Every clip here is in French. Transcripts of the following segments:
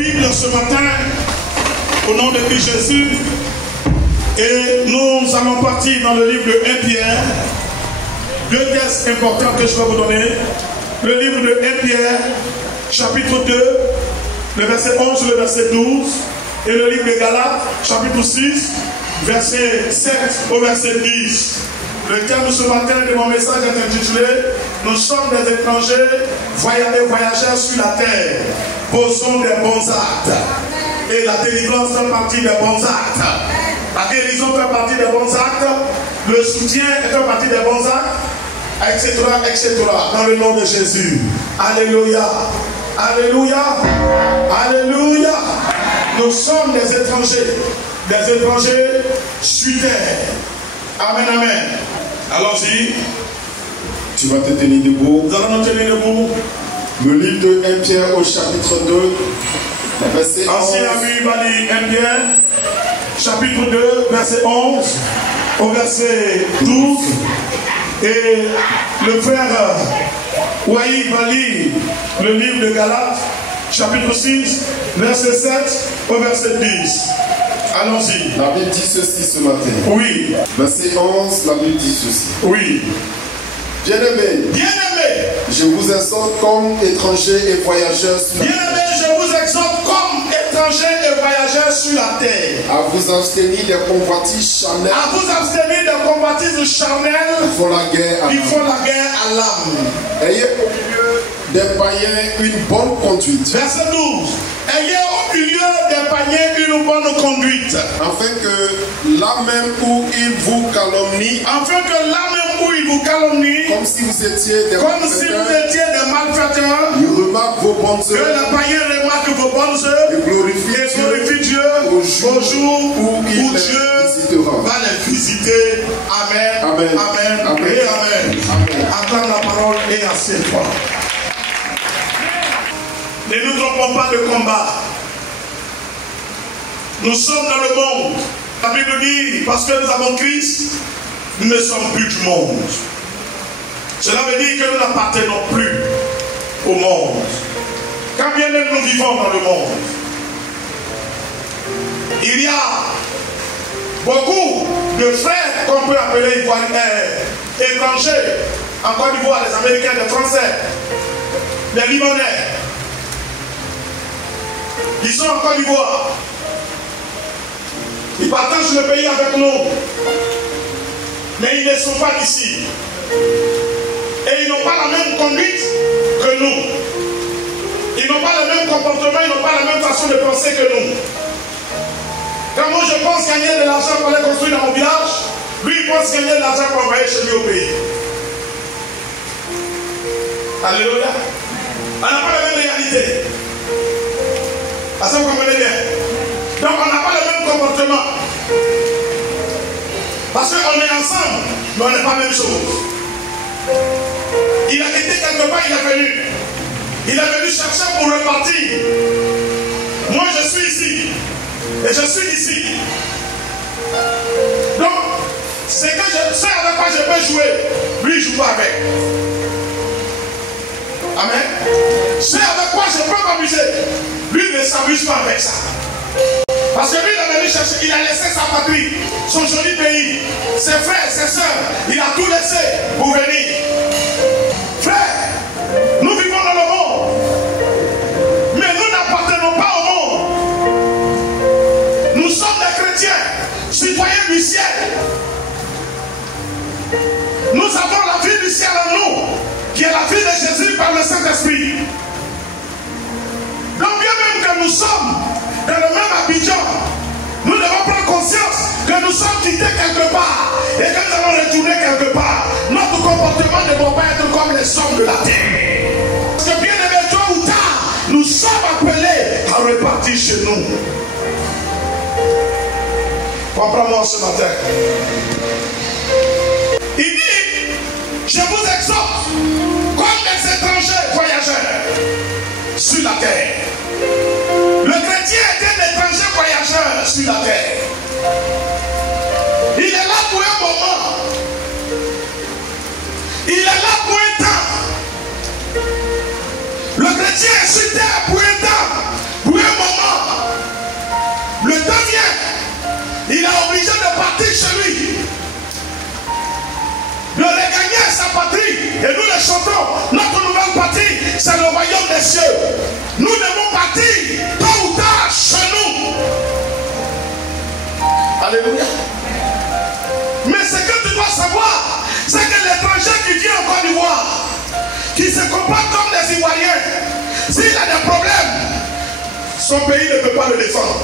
Bibles ce matin, au nom de Christ Jésus, et nous allons partir dans le livre de 1 Pierre. Deux textes importants que je vais vous donner. Le livre de 1 Pierre, chapitre 2, le verset 11 et le verset 12, et le livre de Galates, chapitre 6, verset 7 au verset 10. Le thème de ce matin de mon message est intitulé « Nous sommes des étrangers, voyageurs sur la terre, posons des bons actes. » Et la délivrance fait partie des bons actes. La guérison fait partie des bons actes. Le soutien fait partie des bons actes, etc., etc. Dans le nom de Jésus. Alléluia. Alléluia. Alléluia. Nous sommes des étrangers sur terre. Amen, amen. Allons-y. Tu vas te tenir debout. Nous allons nous tenir debout. Le livre de 1 Pierre au chapitre 2, verset 11. Ancien ami, va lire 1 Pierre, chapitre 2, verset 11 au verset 12. Et le frère Ouaï va lire le livre de Galates, chapitre 6, verset 7 au verset 10. Allons-y. La Bible dit ceci ce matin. Oui. Verset 11, la Bible dit ceci. Oui. Bien-aimés, je vous exhorte comme étrangers et voyageurs sur la terre. Bien-aimés, je vous exhorte comme étrangers et voyageurs sur la terre. À vous abstenir des convoitises charnelles. À vous abstenir des convoitises charnelles. Ils font la guerre à l'âme. Ayez au milieu des païens une bonne conduite. Verset 12. Ayez au milieu des païens une bonne conduite. Afin que là même où ils vous calomnient. Comme si vous étiez des malfaiteurs. Ils remarquent vos bonnes œuvres. Que les païens remarquent vos bonnes œuvres. Et glorifient Dieu au jour où Dieu visitera. Va les visiter. Amen. Amen. Amen. Amen. Et amen. Amen. Attends la parole et assieds-toi. Ne nous trompons pas de combat. Nous sommes dans le monde. La Bible dit, parce que nous avons Christ, nous ne sommes plus du monde. Cela veut dire que nous n'appartenons plus au monde. Quand bien même nous vivons dans le monde, il y a beaucoup de frères qu'on peut appeler étrangers. En Côte d'Ivoire, les Américains, les Français, les Libanais. Ils sont en Côte d'Ivoire. Ils partagent le pays avec nous. Mais ils ne sont pas d'ici. Et ils n'ont pas la même conduite que nous. Ils n'ont pas le même comportement, ils n'ont pas la même façon de penser que nous. Quand moi je pense gagner de l'argent pour aller construire dans mon village, lui il pense gagner de l'argent pour envoyer chez lui au pays. Alléluia. On n'a pas la même réalité. Parce que vous comprenez bien. Donc on n'a pas le même comportement. Parce qu'on est ensemble, mais on n'est pas la même chose. Il a quitté quelque part, il est venu. Il est venu chercher pour repartir. Moi je suis ici. Et je suis d'ici. Donc, c'est que je sais avec quoi je peux jouer. Lui, il ne joue pas avec. Amen. C'est avec quoi je peux m'amuser. Lui, il ne s'amuse pas avec ça. Parce que lui, il est venu chercher, il a laissé sa patrie, son joli pays, ses frères, ses soeurs, il a tout laissé pour venir. Frère, nous vivons dans le monde, mais nous n'appartenons pas au monde. Nous sommes des chrétiens, citoyens du ciel. Nous avons la vie du ciel en nous, qui est la vie de Jésus par le Saint-Esprit. Donc bien même que nous sommes dans le même Abidjan, nous devons prendre conscience que nous sommes quittés quelque part et que nous allons retourner quelque part. Notre comportement ne doit pas être comme les hommes de la terre. Parce que bien aimé, tôt ou tard, nous sommes appelés à repartir chez nous. Comprends-moi ce matin. Il dit, je vous exhorte comme des étrangers voyageurs sur la terre. Le chrétien est un étranger voyageur sur la terre. Il est là pour un moment. Il est là pour un temps. Le chrétien est sur terre pour un temps, pour un moment. chantons, notre nouvelle partie, c'est le royaume des cieux. Nous devons partir tôt ou tard chez nous. Alléluia. Mais ce que tu dois savoir, c'est que l'étranger qui vient en Côte d'Ivoire, qui se comporte comme des Ivoiriens, s'il a des problèmes, son pays ne peut pas le défendre.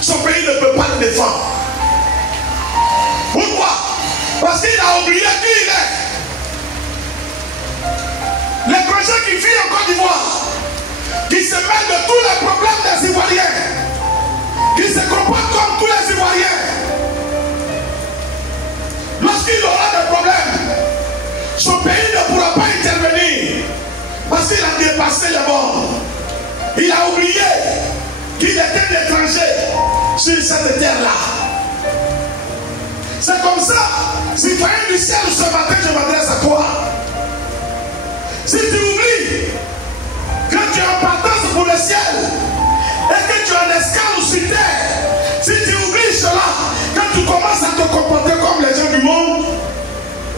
Son pays ne peut pas le défendre. Pourquoi? Parce qu'il a oublié qui il est. L'étranger qui vit en Côte d'Ivoire, qui se mêle de tous les problèmes des Ivoiriens, qui se comporte comme tous les Ivoiriens, lorsqu'il aura des problèmes, son pays ne pourra pas intervenir parce qu'il a dépassé les bords. Il a oublié qu'il était un étranger sur cette terre-là. C'est comme ça, citoyen du ciel, ce matin, je m'adresse à toi. Si tu oublies que tu es en partance pour le ciel et que tu es en escale sur terre, si tu oublies cela, quand tu commences à te comporter comme les gens du monde,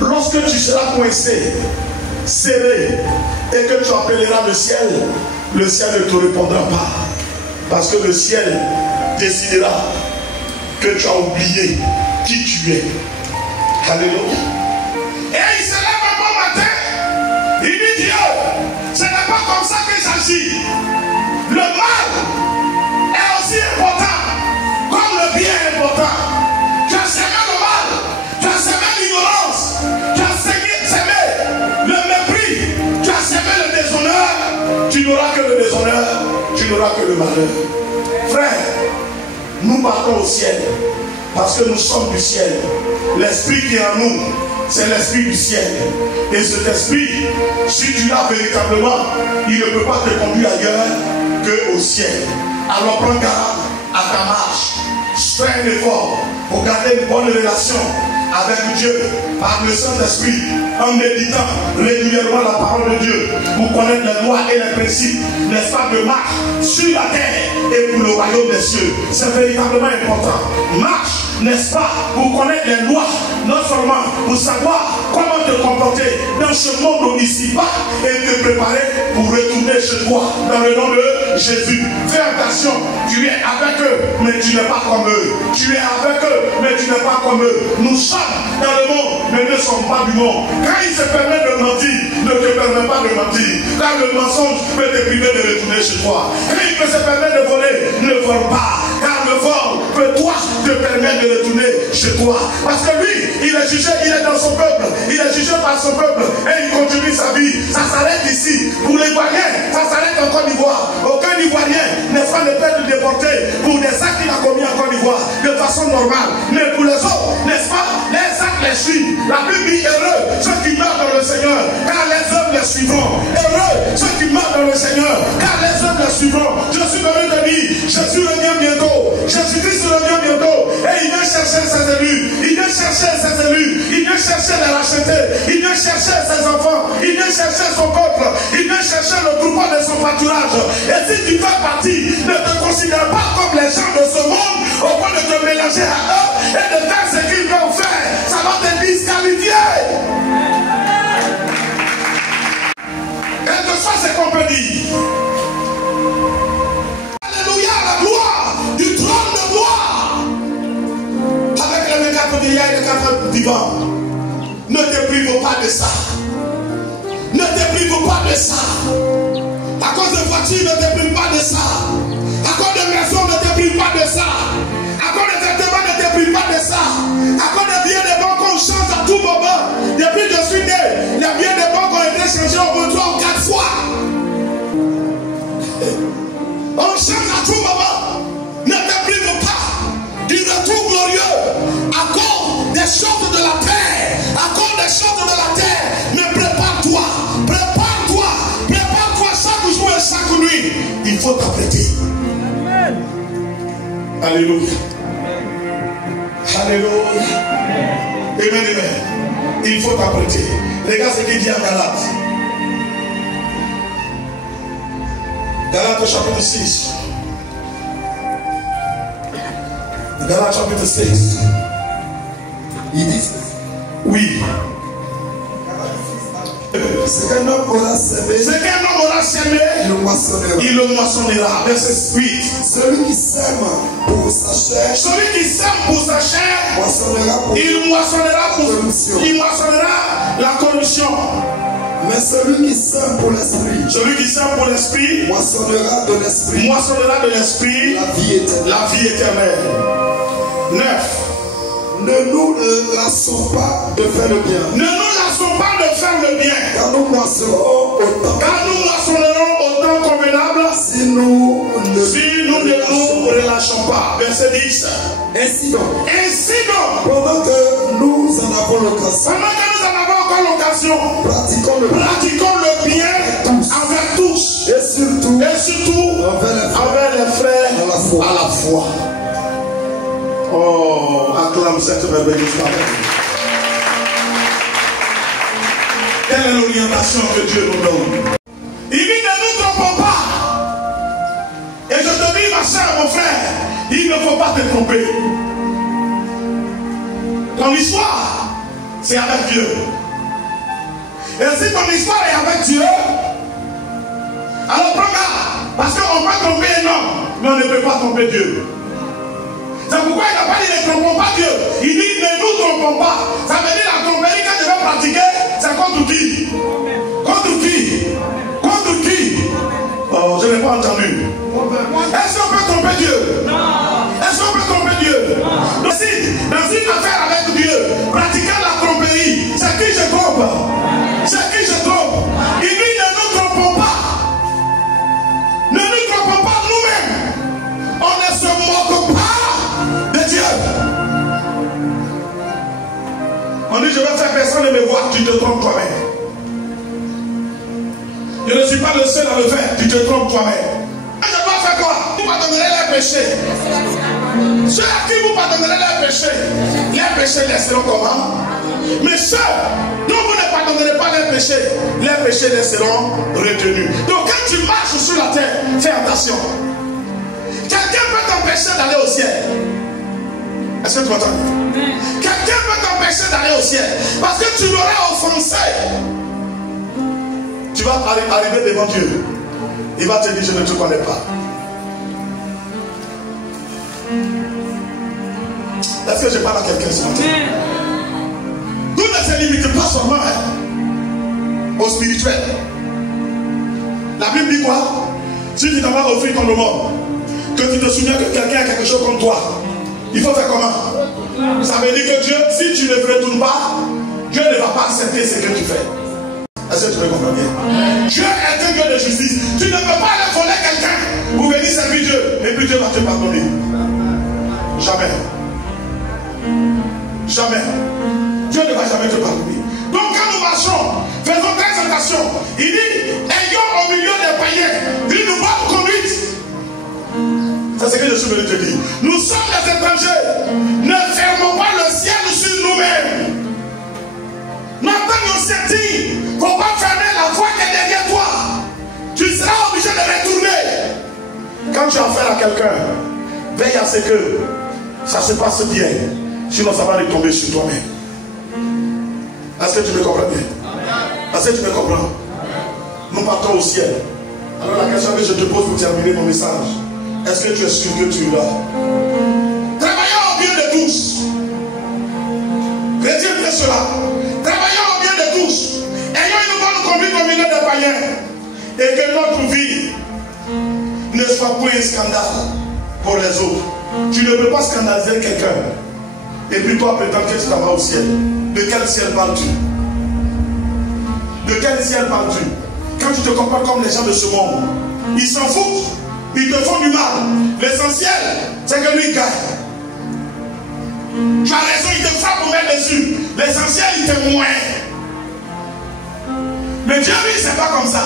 lorsque tu seras coincé, serré, et que tu appelleras le ciel ne te répondra pas. Parce que le ciel décidera que tu as oublié qui tu es. Alléluia. Et il se lève un bon matin, il dit Dieu, ce n'est pas comme ça que j'agis. Le mal est aussi important comme le bien est important. Tu as semé le mal, tu as semé l'ignorance, tu as semé le mépris, tu as semé le déshonneur, tu n'auras que le déshonneur, tu n'auras que le malheur. Frère, nous partons au ciel parce que nous sommes du ciel. L'esprit qui est en nous, c'est l'esprit du ciel. Et cet esprit, si tu l'as véritablement, il ne peut pas te conduire ailleurs qu'au ciel. Alors prends garde à ta marche. Fais un effort pour garder une bonne relation avec Dieu par le Saint-Esprit, en méditant régulièrement la parole de Dieu pour connaître les lois et les principes, n'est-ce pas, de marche sur la terre et pour le royaume des cieux. C'est véritablement important. Marche, n'est-ce pas, pour connaître les lois, non seulement pour savoir comment te comporter dans ce monde omniscient et te préparer pour retourner chez toi dans le nom de Jésus. Fais attention, tu es avec eux, mais tu n'es pas comme eux. Tu es avec eux, mais tu n'es pas comme eux. Nous sommes dans le monde, mais ne sommes pas du monde. Quand il se permet de mentir, ne te permet pas de mentir. Car le mensonge peut te priver de retourner chez toi. Quand il se permet de voler, ne vole pas. Car le vol peut toi te permettre de retourner chez toi. Parce que lui, il est jugé, il est dans son peuple. Il est jugé par son peuple et il continue sa vie. Ça s'arrête ici. Pour les Ivoiriens, ça s'arrête en Côte d'Ivoire. Aucun Ivoirien n'est pas de peut être déporté pour des actes qu'il a commis en Côte d'Ivoire de façon normale. Mais pour les autres, n'est-ce pas, les actes les suivent. La Bible dit heureux ceux qui meurent dans le Seigneur, car les œuvres les suivront. Heureux ceux qui meurent dans le Seigneur, car les œuvres les suivront. Je suis venu te dire, Jésus revient bientôt. Jésus-Christ revient bientôt. Et il vient chercher ses élus. Il vient chercher ses élus. Il vient chercher les rachetés. Il vient chercher ses enfants. Il vient chercher son peuple. Il vient chercher le troupeau de son pâturage. Et si tu fais partie, ne te considère pas comme les gens de ce monde au point de te mélanger à eux et de faire ce qu'ils veulent faire. Ça va te disqualifier. Quel que soit ce qu'on peut dire. Alléluia, la gloire du trône de gloire. Avec les 4 vieillards et les 4 vivants. Ne te prive pas de ça. Ne te prive pas de ça. À cause de voiture, ne te prive pas de ça. À cause de maison, ne te prive pas de ça. À cause de traitement, ne te prive pas de ça. À cause de billets de banque, on change à tout moment. Depuis que je suis né, les billets de banque ont été changés au moins 3 ou 4 fois. On change à tout moment. Ne te prive pas du retour glorieux. À cause des choses de la terre. À cause des choses de la terre. Mais prépare-toi. Prépare-toi. Prépare-toi chaque jour et chaque nuit. Il faut t'apprêter. Alléluia. Alléluia. Amen, amen. Il faut t'apprêter. Regarde ce qu'il dit en Galates. Galates chapitre 6. Galates chapitre 6. Il dit oui. Ce qu'un homme aura semé, il le moissonnera. Verset 8. Celui qui sème pour sa chair, il moissonnera la corruption. Mais celui qui sème pour l'esprit, moissonnera de l'esprit la vie éternelle. 9. Ne nous lassons pas de faire le bien. Car nous moissonnerons autant convenable si nous ne nous relâchons pas. Verset 10. Ainsi donc, pendant que nous en avons l'occasion, pratiquons le bien envers tous. Et surtout envers les frères à la foi. Oh, acclame cette merveilleuse parole. Quelle est l'orientation que Dieu nous donne? Il dit ne nous trompons pas. Et je te dis, ma soeur, mon frère, il ne faut pas te tromper. Ton histoire, c'est avec Dieu. Et si ton histoire est avec Dieu, alors prends garde. Parce qu'on peut tromper un homme, mais on ne peut pas tromper Dieu. C'est pourquoi il n'a pas dit ne trompons pas Dieu. Il dit ne nous trompons pas. Ça veut dire la tromperie que je vais pratiquer, c'est contre qui? Contre qui? Oh, je n'ai pas entendu. Est-ce qu'on peut tromper Dieu? Est-ce qu'on peut tromper Dieu? Donc si, dans une affaire avec Dieu, pratiquant la tromperie, c'est qui je trompe? Il dit ne nous trompons pas. Ne nous trompons pas nous-mêmes. On ne se moque pas de Dieu. On dit je vais faire personne ne me voir, tu te trompes toi-même. Je ne suis pas le seul à le faire, tu te trompes toi-même. Et je dois faire quoi? Vous pardonnerez les péchés. Ceux à qui vous pardonnerez les péchés laisseront comment? Mais ceux dont vous ne pardonnerez pas les péchés les seront retenus. Donc quand tu marches sur la terre, fais attention. Quelqu'un peut t'empêcher d'aller au ciel. Est-ce que tu m'entends? Quelqu'un peut t'empêcher d'aller au ciel parce que tu l'auras offensé. Tu vas arriver devant Dieu. Il va te dire, je ne te connais pas. Est-ce que je parle à quelqu'un ce matin? Tout ne se limite pas seulement au spirituel. La Bible dit quoi? Si tu t'en vas offrir ton aumône, que tu te souviens que quelqu'un a quelque chose contre toi, il faut faire comment? Ça veut dire que Dieu, si tu ne retournes pas, Dieu ne va pas accepter ce que tu fais. Est-ce que tu me comprends bien? Dieu est un Dieu de justice. Tu ne peux pas aller voler quelqu'un pour venir servir Dieu. Et puis Dieu va te pardonner. Jamais. Jamais. Dieu ne va jamais te pardonner. Donc quand nous marchons, faisons très attention. Il dit, ayons au milieu des païens une bonne conduite. C'est ce que je suis venu te dire. Nous sommes des étrangers. Ne fermons pas le ciel sur nous-mêmes. Notre ancienneté, il ne faut pas fermer la voie qui est derrière toi. Tu seras obligé de retourner. Quand tu as affaire à quelqu'un, veille à ce que ça se passe bien. Sinon ça va retomber sur toi-même. Est-ce que tu me comprends bien? Est-ce que tu me comprends? Nous partons au ciel. Alors la question que je te pose pour terminer mon message, est-ce que tu es sûr que tu es là? Travaillons au bien de tous. Retiens cela. Travaillons au bien de tous. Ayons une bonne conduite au milieu des païens. Et que notre vie ne soit pas un scandale pour les autres. Tu ne peux pas scandaliser quelqu'un. Et puis toi prétends que tu t'en vas au ciel. De quel ciel parles-tu? De quel ciel parles-tu? Quand tu te compares comme les gens de ce monde, ils s'en foutent. Ils te font du mal. L'essentiel, c'est que lui gagne. Tu as raison, il te frappe pour mettre dessus. L'essentiel, il te moint. Mais Dieu, lui, c'est pas comme ça.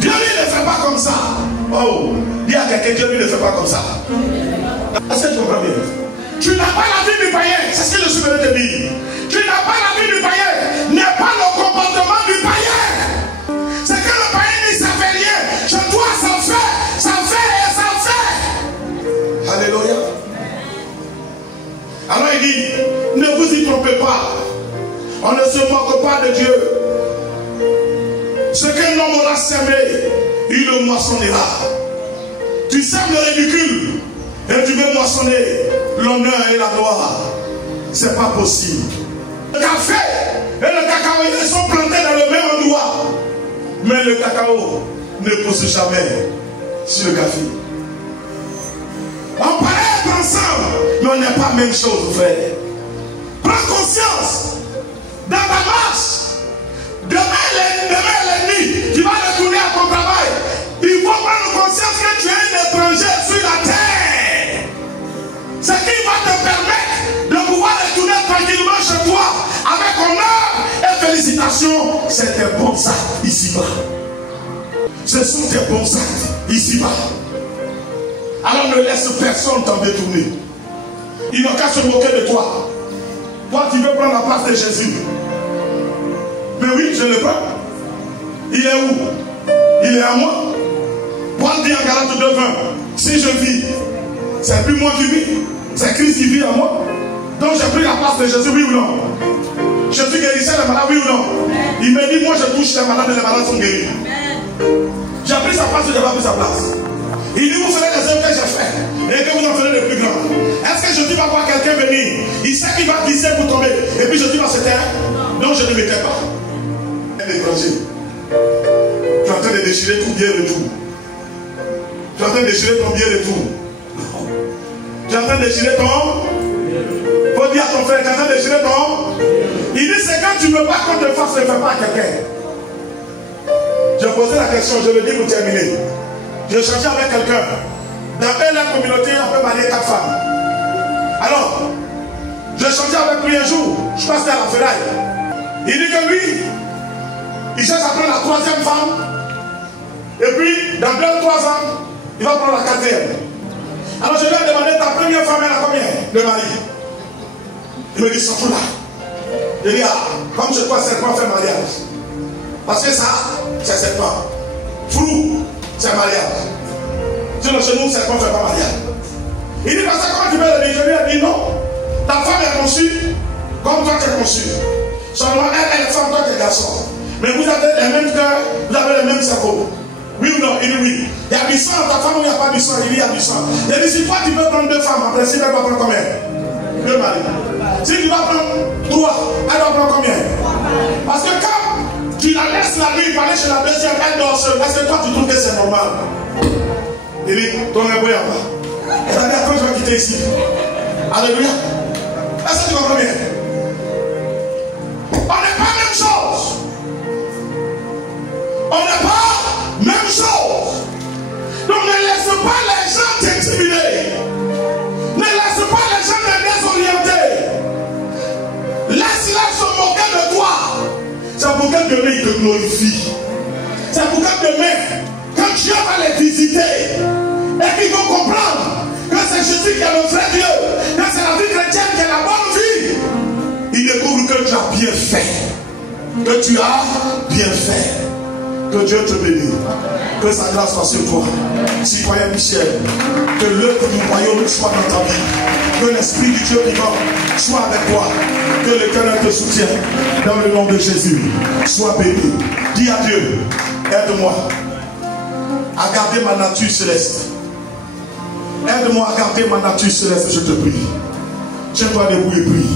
Dieu, lui, ne fait pas comme ça. Oh, dis à quelqu'un, Dieu, lui, ne fait pas comme ça. Est-ce que tu comprends bien? Tu n'as pas la vie du païen. C'est ce que je suis venu te dire. Tu n'as pas la vie du païen. N'est pas le comportement du païen. C'est que le païen, il ne fait rien. Chez toi, ça fait et ça fait. Alléluia. Alors il dit, ne vous y trompez pas. On ne se moque pas de Dieu. le moissonneras. Tu sèmes le ridicule et tu veux moissonner l'honneur et la gloire. C'est pas possible. Le café et le cacaoyer sont plantés dans le même endroit. Mais le cacao ne pousse jamais sur le café. On paraît être ensemble, mais on n'est pas la même chose, frère. Prends conscience. Dans ta marche, demain l'ennemi qui va retourner à ton travail, il faut prendre conscience que tu es un étranger sur la terre. Ce qui va te permettre de pouvoir retourner tranquillement chez toi avec honneur et félicitations. C'est tes bons actes ici-bas. Ce sont tes bons actes ici-bas. Alors ne laisse personne t'en détourner. Il n'a qu'à se moquer de toi. Toi, tu veux prendre la place de Jésus. Mais oui, je le prends. Il est où? Il est à moi. Paul dit en Galates 2:20, si je vis, c'est plus moi qui vis, c'est Christ qui vit en moi. Donc j'ai pris la place de Jésus, oui ou non? Jésus guérissait les malades, oui ou non? Il me dit, moi je touche les malades et les malades sont guéris. J'ai pris sa place ou j'ai pas pris sa place? Il dit, vous ferez les œuvres que j'ai fait et que vous en ferez de plus grands. Est-ce que Jésus va voir quelqu'un venir? Il sait qu'il va glisser pour tomber. Et puis Jésus va se taire. Donc je ne m'étais pas. Un étranger. Tu es en train de déchirer ton bien retour. Tu es en train de déchirer ton bien retour. Tu es en train de déchirer ton. Faut dire à ton frère, tu es en train de déchirer ton. Il dit, c'est quand tu ne veux pas qu'on te fasse, ne fais pas à quelqu'un. Je posais la question, je le dis pour terminer. Je changeais avec quelqu'un. Dans la communauté, on peut marier 4 femmes. Alors, je changeais avec lui un jour. Je passais à la ferraille. Il dit que lui, il cherche à prendre la 3e femme. Et puis, dans 2 ou 3 ans, il va prendre la 4e. Alors, je lui ai demandé, ta première femme, elle a combien de mari? Il me dit, surtout là. Je dis, ah, comme je crois, c'est quoi faire mariage? Parce que ça, c'est 7 ans. Flou, c'est mariage. Sinon, chez nous, c'est quoi faire pas mariage? Il dit, parce que comment tu veux le dire? Je lui ai dit, non. Ta femme est conçue comme toi tu es conçu. Seulement, elle est femme, toi tu es garçon. Mais vous avez les mêmes cœurs, vous avez les mêmes cerveaux. Oui ou non? Il dit oui. Il y a du sang, ta femme, il n'y a pas du sang. Il dit, il y a du sang. Il dit, si toi tu veux prendre 2 femmes, en principe, elle va prendre combien? 2 maris. Si tu vas prendre 3, elle va prendre combien? Parce que quand tu la laisses la nuit, aller chez la deuxième, elle dort seule. Est-ce que toi tu trouves que c'est normal? Il dit, ton éboué n'a pas. C'est-à-dire, quand je vais quitter ici. Alléluia. Est-ce que tu comprends bien? On n'est pas même chose. On n'est pas même chose. Donc ne laisse pas les gens t'intimider. Ne laisse pas les gens te désorienter. Laisse-les se moquer de toi. C'est pour que demain ils te glorifient. C'est pour que demain, quand Dieu va les visiter, et qu'ils vont comprendre que c'est Jésus qui est le vrai Dieu, que c'est la vie chrétienne qui est la bonne vie, ils découvrent que tu as bien fait. Que tu as bien fait. Que Dieu te bénisse. Que sa grâce soit sur toi. Citoyen Michel, que l'œuvre du royaume soit dans ta vie. Que l'Esprit du Dieu vivant soit avec toi. Que l'Éternel te soutienne. Dans le nom de Jésus. Sois béni. Dis à Dieu, aide-moi à garder ma nature céleste. Aide-moi à garder ma nature céleste, je te prie. Tiens-toi debout et prie.